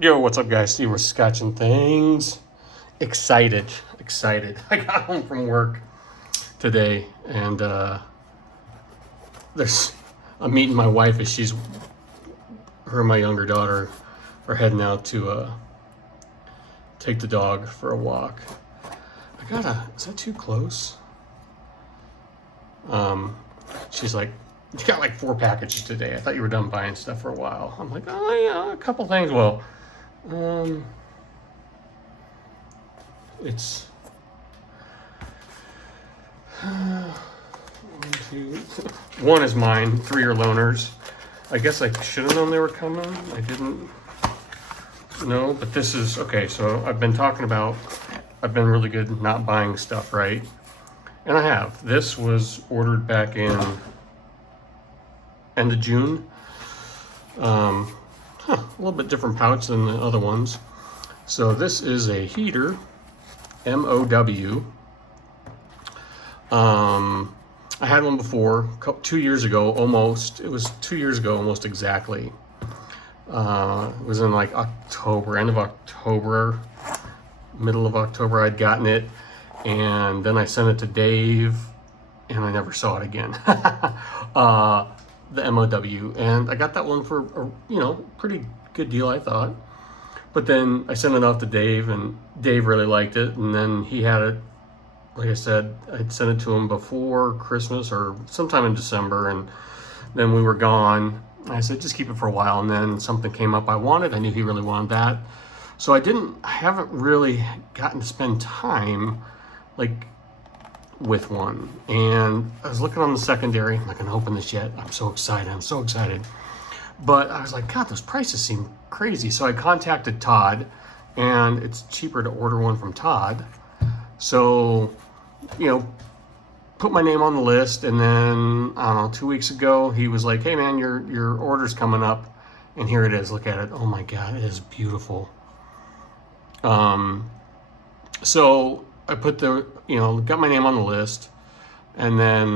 Yo, what's up, guys? Steve, we're scotching things. Excited. I got home from work today, and I'm meeting my wife as her and my younger daughter are heading out to take the dog for a walk. Is that too close? She's like, you got like 4 packages today. I thought you were done buying stuff for a while. I'm like, oh yeah, a couple things. Well, it's 1, 2. 1 is mine. 3 are loaners. I guess I should have known they were coming. I didn't know, but this is okay. So I've been really good at not buying stuff, right? And I have. This was ordered back in end of June. A little bit different pouch than the other ones. So this is a Heeter MOW. I had one before, 2 years ago, almost. It was 2 years ago, almost exactly. It was in like October, end of October, middle of October. I'd gotten it, and then I sent it to Dave, and I never saw it again. The MOW, and I got that one for a pretty good deal, I thought. But then I sent it off to Dave, and Dave really liked it, and then he had it. Like I said, I'd sent it to him before Christmas or sometime in December, and then we were gone. I said, just keep it for a while, and then something came up I wanted. I knew he really wanted that. So I haven't really gotten to spend time, like, with one. And I was looking on the secondary. I'm not gonna open this yet. I'm so excited. But I was like, God, those prices seem crazy. So I contacted Todd, and it's cheaper to order one from Todd. So, put my name on the list, and then, I don't know, 2 weeks ago, he was like, hey man, your order's coming up, and here it is. Look at it. Oh my God, it is beautiful. So I put got my name on the list, and then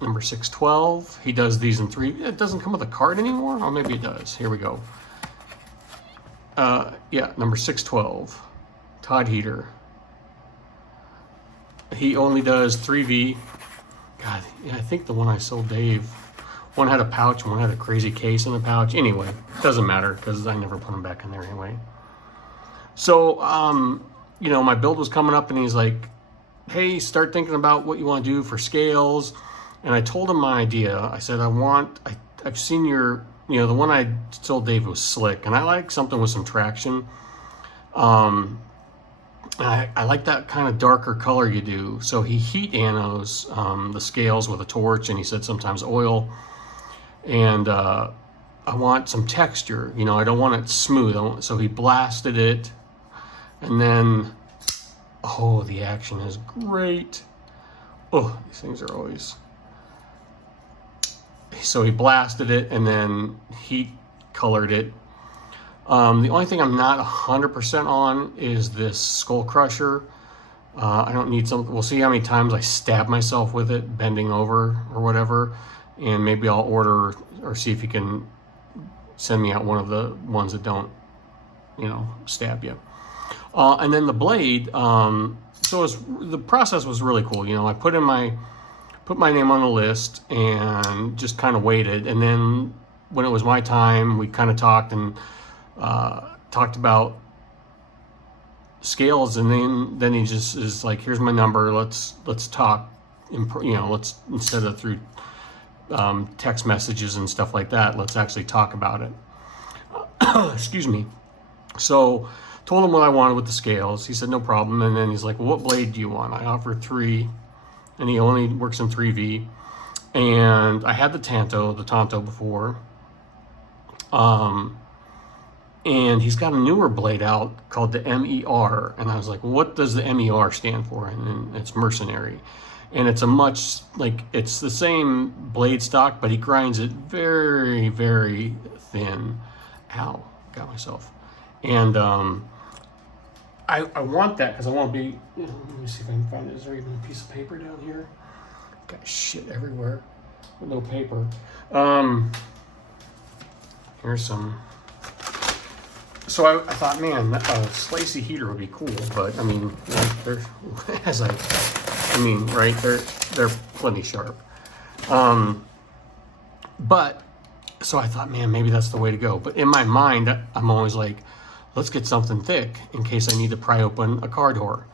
number 612, he does these in 3. It doesn't come with a card anymore, or maybe it does. Here we go. Yeah, number 612, Todd Heeter. He only does 3V. God, yeah, I think the one I sold Dave, one had a pouch, one had a crazy case in the pouch. Anyway, it doesn't matter because I never put them back in there anyway. So, my build was coming up, and he's like, hey, start thinking about what you want to do for scales. And I told him my idea. I said, I've seen the one I told Dave was slick, and I like something with some traction. I like that kind of darker color you do. So he heat anodes the scales with a torch, and he said sometimes oil. And I want some texture. I don't want it smooth. So he blasted it, and then, oh, the action is great. Oh, these things are always. So he blasted it, and then heat colored it. The only thing I'm not 100% on is this skull crusher. I don't need something. We'll see how many times I stab myself with it, bending over or whatever. And maybe I'll order or see if he can send me out one of the ones that don't, stab you. And then the blade, the process was really cool. I put my name on the list and just kind of waited. And then when it was my time, we kind of talked and talked about scales, and then he just is like, here's my number, let's talk, let's, instead of through text messages and stuff like that, let's actually talk about it. Excuse me. So told him what I wanted with the scales. He said no problem, and then he's like, well, what blade do you want? I offer 3, and he only works in 3V. And I had the Tonto before. And he's got a newer blade out called the MER. And I was like, what does the MER stand for? And it's mercenary. And it's it's the same blade stock, but he grinds it very, very thin. Ow, got myself. And I want that because I want to be, let me see if I can find it. Is there even a piece of paper down here? Got shit everywhere with no paper. Here's some So I thought, man, a slicey heater would be cool, but I mean, like, they're right? They're plenty sharp. But so I thought, man, maybe that's the way to go. But in my mind, I'm always like, let's get something thick in case I need to pry open a car door.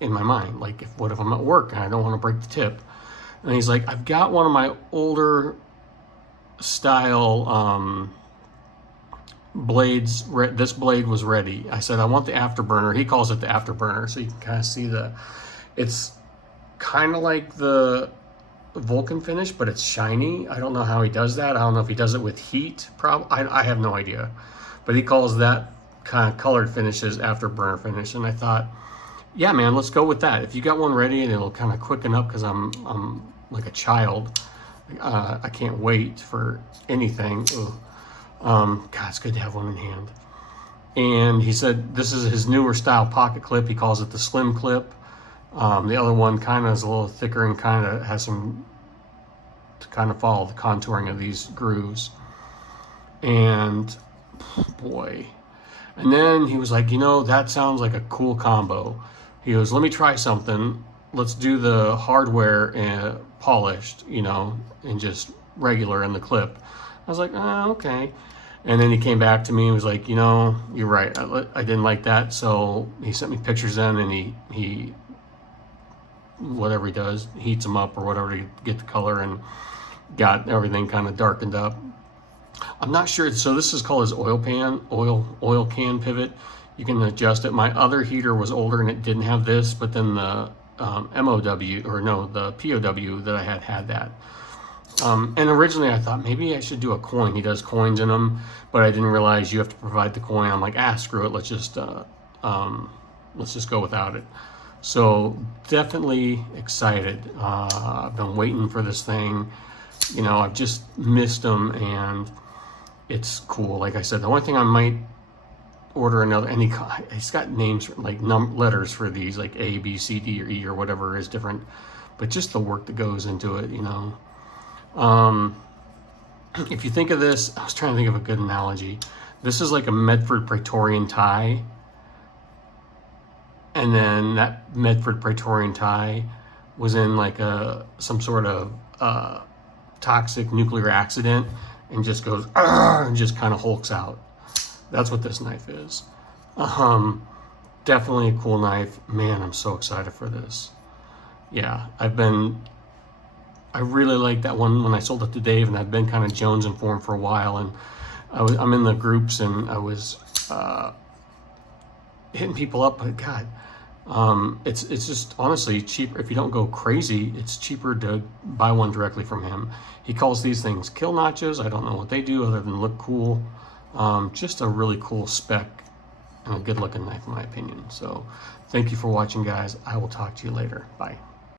In my mind, like, what if I'm at work and I don't want to break the tip? And he's like, I've got one of my older style blades. This blade was ready. I said, I want the afterburner. He calls it the afterburner, so you can kind of see it's kind of like the Vulcan finish, but it's shiny. I don't know how he does that. I don't know if he does it with heat. I have no idea, but he calls that kind of colored finishes afterburner finish. And I thought, yeah, man, let's go with that. If you got one ready and it'll kind of quicken up, because I'm like a child. I can't wait for anything. God, it's good to have one in hand. And he said this is his newer style pocket clip. He calls it the slim clip. The other one kind of is a little thicker and kind of has some to kind of follow the contouring of these grooves. And boy, and then he was like, that sounds like a cool combo. He goes, let me try something. Let's do the hardware polished, and just regular in the clip. I was like, okay. And then he came back to me and was like, you're right. I didn't like that. So he sent me pictures then, and he whatever he does, heats them up or whatever to get the color, and got everything kind of darkened up. I'm not sure. So this is called his oil can pivot. You can adjust it. My other heater was older and it didn't have this, but then the the POW that I had that. And originally I thought maybe I should do a coin. He does coins in them, but I didn't realize you have to provide the coin. I'm like, screw it. Let's just go without it. So definitely excited. I've been waiting for this thing. I've just missed them, and it's cool. Like I said, the only thing I might order another, and he's got names like letters for these, like A, B, C, D, or E, or whatever is different, but just the work that goes into it, if you think of this, I was trying to think of a good analogy. This is like a Medford Praetorian tie, and then that Medford Praetorian tie was in like some sort of toxic nuclear accident, and just goes and just kind of hulks out. That's what this knife is. Definitely a cool knife. Man, I'm so excited for this. Yeah, I really liked that one when I sold it to Dave, and I've been kind of jonesing for him for a while, and I'm in the groups, and I was hitting people up, but God, it's just honestly cheaper. If you don't go crazy, it's cheaper to buy one directly from him. He calls these things kill notches. I don't know what they do other than look cool. Just a really cool spec and a good looking knife in my opinion. So thank you for watching, guys. I will talk to you later. Bye.